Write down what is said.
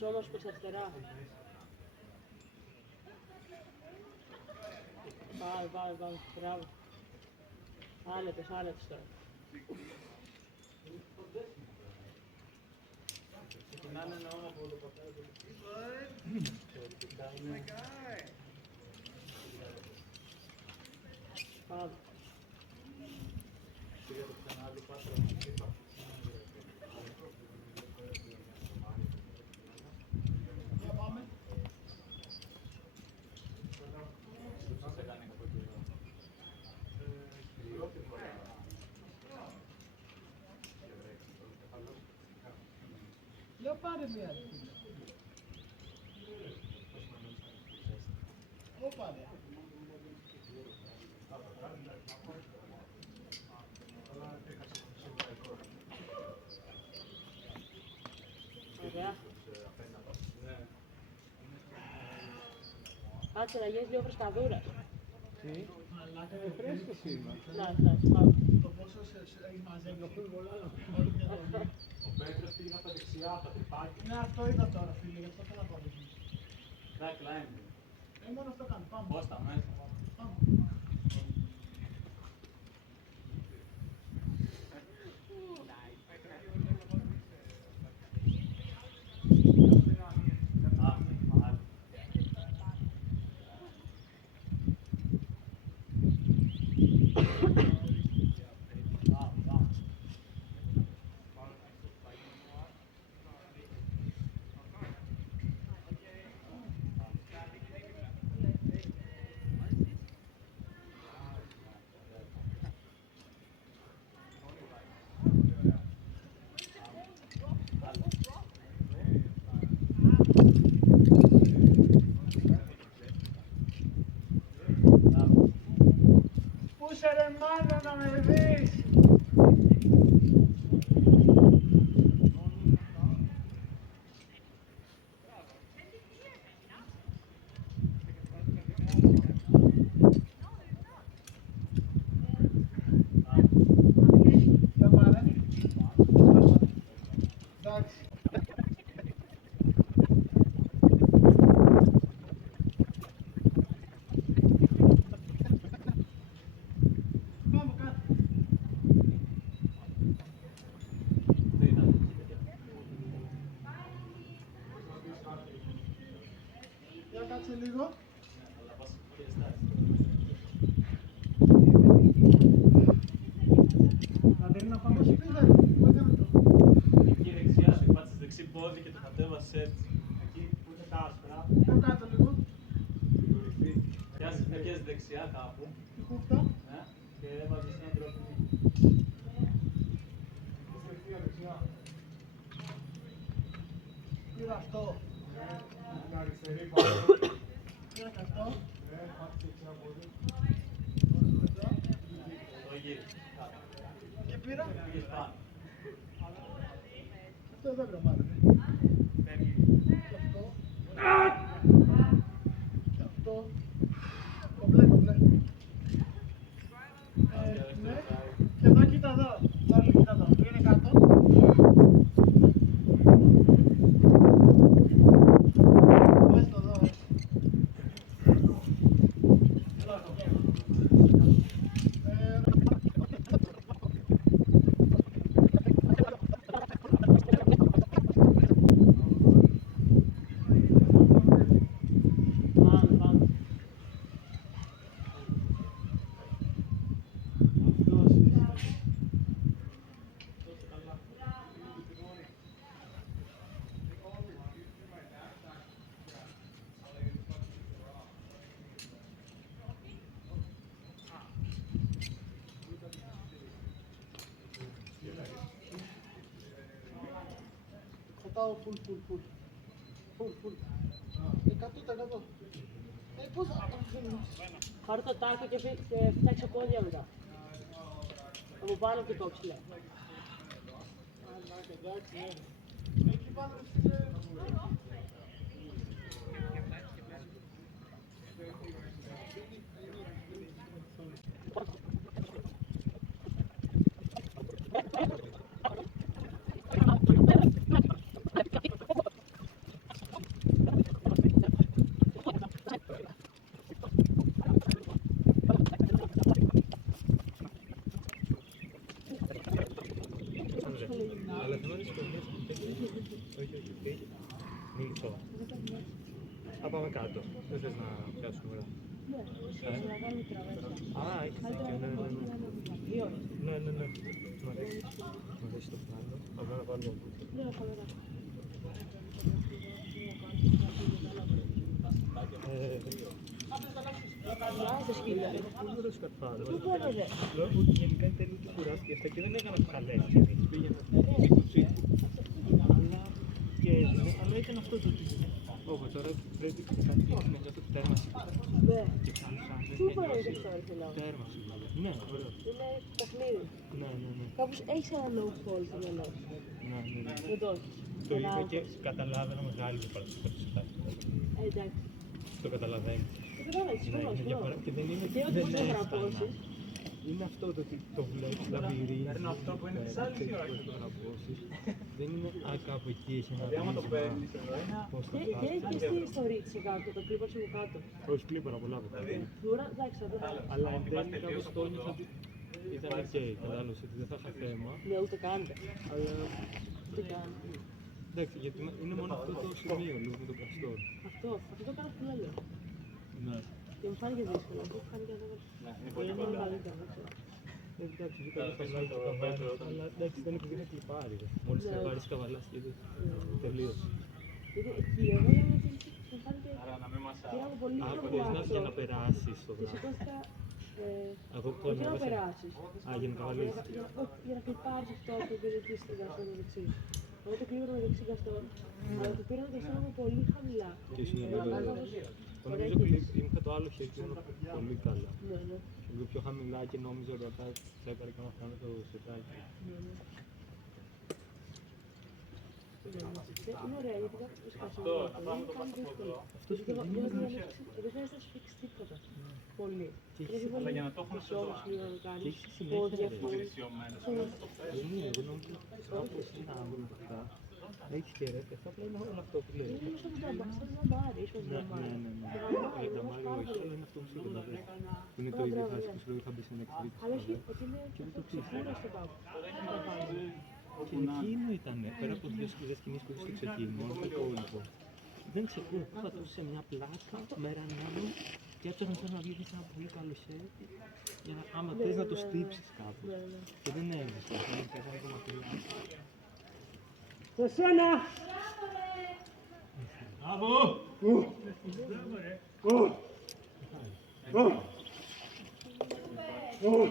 Γύρισε όμως προς αριστερά. Πάμε, μπράβο. Άνετος τώρα. Ξεκινάνε να όνομα από το πατέρα του. Πάμε. Πήγα το ξανά, δει πάτρα. Για πάμε. Σε κάνει από εκεί. Για πάρε μία. Όπα ρε. Ωραία. Κάτσε να γίνεις λίγο φρεσκαδούρας. Τι? Αλλά είναι φρέσκο σήμερα. Να, πάμε. Το πόσο έχει μαζέψει. Ο Πέτρος πήγε από τα δεξιά, τα τρυπάκια. Ναι, αυτό είδα τώρα φίλε, γι' αυτό θέλω να πάω εκεί. Back line. Μόνο αυτό κάνει, πάμε. Πώς τα μέσα. Πάμε. Πούσε ρε μάνα να με δεις. Για πάρε. Εντάξει. Πάμε κάτω. Για κάτσε λίγο. Αντέλη να πάμε στο πίδα. Πού έκανε το. Εκεί δεξιά σου πάτησε δεξί πόδι και το κατέβασε έτσι. Εκεί που είναι τα άσπρα. Πιο κάτω λίγο. Στην κορυφή. Πιάσεις δεξιά κάπου. Τη χούφτα. Ναι. Και έβαζες ένα τρόπινι. Πήρα αυτό. Την αριστερή πάνω. Πήρα και αυτό. Το γύρι. Και πήρα. Πήγες πάνω. Αυτό εδώ βρε μάλλον. Και αυτό. Και αυτό. Κομπλέ. Ναι. Και εδώ κοίτα εδώ. Πάλι κοίτα εδώ. Πήγαινε κάτω. Πες το εδώ. Πάμε. Κρατάω full. 100%. Πώς θα Πάρε το τάκο και φτιάξε πόδια μετά. Από πάνω και το ψηλά. εκεί πάνω φίλε. Θα πάμε κάτω. Δεν θες να πιάσουμε ώρα. Ναι, να κάνουμε τραβέζα. Α, έχεις δίκιο, ναι, ναι, ναι. Δύο ώρες. Ναι, ναι, ναι. Μ' αρέσει. Μ' αρέσει το πλάνο. Θα πάμε να βάλουμε από πίσω. Ναι, φοβερά. Λάζε σκύλα. Δεν μπορώ να σκαρφάρω. Πού πέρασε. Λέω ότι γενικά είναι τέλειο και κουράστηκε αυτά και δεν έκανα καλές εμείς. Πήγαινα στο σπίτι. Αλλά ήταν αυτό το ότι όχι, τώρα πρέπει να κάνει να νιώθω το τέρμα σίγουρα. Ναι. Και χάλισα αν δεν Πού πέρασε νιώσει αυτό, ήθελα. τέρμα σίγουρα. Ναι, ωραίο. Είναι παιχνίδι. Ναι, ναι, ναι. Κάπως έχεις ένα low fall στο μυαλό σου. Ναι, ναι, ναι. Δεν το έχεις. Το είδα και καταλάβαινα μεγάλη διαφορά στο Εντάξει. Το καταλαβαίνω. Το καταλάβεις, Ναι, είναι διαφορά και δεν είναι Και ό,τι δεν μπορείς να έφτανα. γραπώσεις. Είναι αυτό το ότι το βλέπεις λαβυρίζει. Παίρνω αυτό που είναι της άλλης ή όχι? Δεν είναι κάπου εκεί, έχει ένα Άμα το πρίσμα. παίρνεις εδώ, είναι Πώς θα Και φτάσει. έχει στη στορίτσι κάτω, το κλίπα σου κάτω. Όχι κλίπαρα πολλά από κάτω. Τώρα, εντάξει, θα το Αλλά εν τέλει κάπως το ένιωθα ότι ήταν οκ, κατάλαβες ότι δεν θα είχα θέμα. Ναι, ούτε καν. Αλλά Ούτε καν. εντάξει, γιατί είναι μόνο αυτό το σημείο λίγο με το καστόρ. Αυτό το κάνω πολύ άλλο. Ναι. Και μου φάνηκε δύσκολο. Μου φάνηκε εδώ. είναι Πολύ πολύ καλύτερα, δεν ξέρω. Εντάξει, βγήκα το καβάλι το καβάλι, αλλά εντάξει ήταν επειδή είναι κλιπάρι. Μόλις Ναι. κλιπάρεις καβαλάς και τελείωσε. Γιατί εκεί εγώ για να τελειώσει, μου φάνηκε. Άρα να μην μας Πήραμε πολύ Α, χαμηλά μπορείς να αυτό. για να περάσεις το Και βράδυ. σηκώθηκα. Εγώ που Όχι να ανέβασα. περάσεις. Α, για να καβαλείς. Για να κλειπάρεις αυτό που πήρε εκεί στην καστόν το δεξί. Εγώ το κλείνω με δεξί καστόν, αλλά το πήρα το καστόν μου πολύ χαμηλά. Και ήσουν Για να λίγο. κάνω Νομίζω είχα το άλλο χέρι πολύ καλά. Ναι, ναι. Λίγο πιο χαμηλά και νόμιζα ότι θα έπαιρνε και να φτάνω το σετάκι. Ναι, ναι. Είναι ωραία γιατί κάποιος Αυτό, να πάμε το κάνει πασαπόδο. δύσκολο. Αυτό Δεν χρειάζεται να σφίξεις τίποτα. Πολύ. Και Είναι έχεις- λίγο Αλλά για να το έχουν τις ώρες λίγο να Και κάνεις. έχεις συνέχεια, Πόδια, ρε. φούλ. Υπηρεσιωμένος. Δεν είναι, εγώ νόμιζα ότι όπως είναι άμβολο αυτά, έχεις και ρε, αυτά απλά είναι όλο αυτό που λέω. Είναι σαν να μπάρει, ίσως Ναι, να μπάρει. ναι, ναι. Τα Μάριο όχι, αλλά είναι αυτό που σου είπα. Που είναι το Μπράβο, ίδιο μπράβο, χάση ναι. που σου λέω είχα μπει στην εξτρίκη. Αλλά όχι, ότι είναι αυτό ψηφούρα στο πάπου. Και εκείνο ήταν, πέρα από δύο σκληρές σκηνές που είχες στο ξεκίνημα, όλο το υπόλοιπο. Δεν ξεκούω, πατούσα σε μια πλάκα, μέρα νάνο, και έψαχνα σαν να βγει ένα πολύ καλό σετ, για να, άμα θες να το στύψεις κάπου. Ναι, ναι. Και δεν έβρισκα, δεν πήγα το μακριά. Σε σένα! Oh!